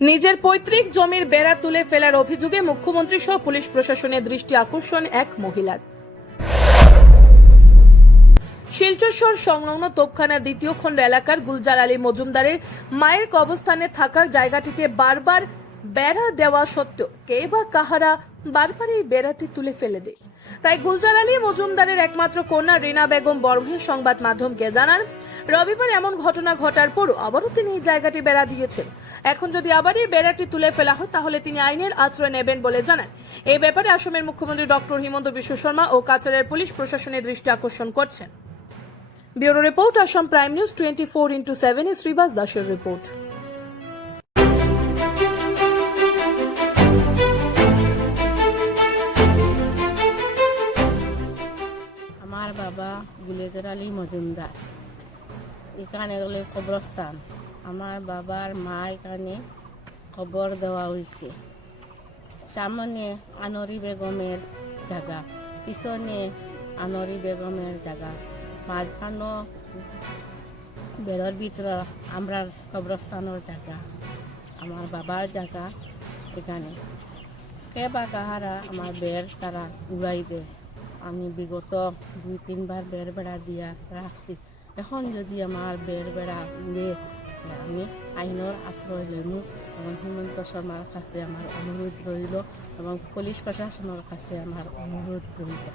নিজের পৈতৃক জমির বেড়া তুলে ফেলার অভিযোগে মুখ্যমন্ত্রী সহ পুলিশ প্রশাসনের দৃষ্টি আকর্ষণ এক মহিলার। শিলচর সংলগ্ন তোপখানা দ্বিতীয় খণ্ড এলাকার গুলজার আলী মজুমদারের মায়ের কবরস্থানে থাকা জায়গাটিতে বারবার বেড়া দেওয়া সত্ত্বেও কে বা কাহারা বারবার এই বেড়াটি তুলে ফেলে দেয়। তাই গুলজার আলী মজুমদারের একমাত্র কন্যা রিনা বেগম বর্মী সংবাদ মাধ্যমকে জানান, রবিবার এমন ঘটনা ঘটার পরও আবারও তিনি এই জায়গাটি বেড়া দিয়েছেন। এখন যদি আবার এই বেড়াটি তুলে ফেলা হয় তাহলে তিনি আইনের আশ্রয় নেবেন বলে জানান। এই ব্যাপারে আসামের মুখ্যমন্ত্রী ডক্টর হিমন্ত বিশ্ব শর্মা ও কাছাড়ের পুলিশ প্রশাসনের দৃষ্টি আকর্ষণ করছেন। Bureau report, Assam prime news 24/7 এ শ্রীবাস দাসের রিপোর্ট। আমার বাবা গুলেজর আলী মজুমদার, এখানে হলো কবরস্থান। আমার বাবার মা এখানে খবর দেওয়া হয়েছে। সামনে আনরি বেগমের জায়গা, পিছনে আনরি বেগমের জায়গা, মাঝখানো বেড়ার ভিতরে আমরা কবরস্থানের জায়গা, আমার বাবার জায়গা। এখানে কে বা কাহারা আমার বের তারা উড়াই দেয়। আমি বিগত 2-3 বার বের বেড়া দিয়া রাখছি। এখন যদি আমার বের বেড়া উড়ে, আমি আইনের আশ্রয় লইম এবং হিমন্ত শর্মার কাছে আমার অনুরোধ রইল এবং পুলিশ প্রশাসনের কাছে আমার অনুরোধ রইল।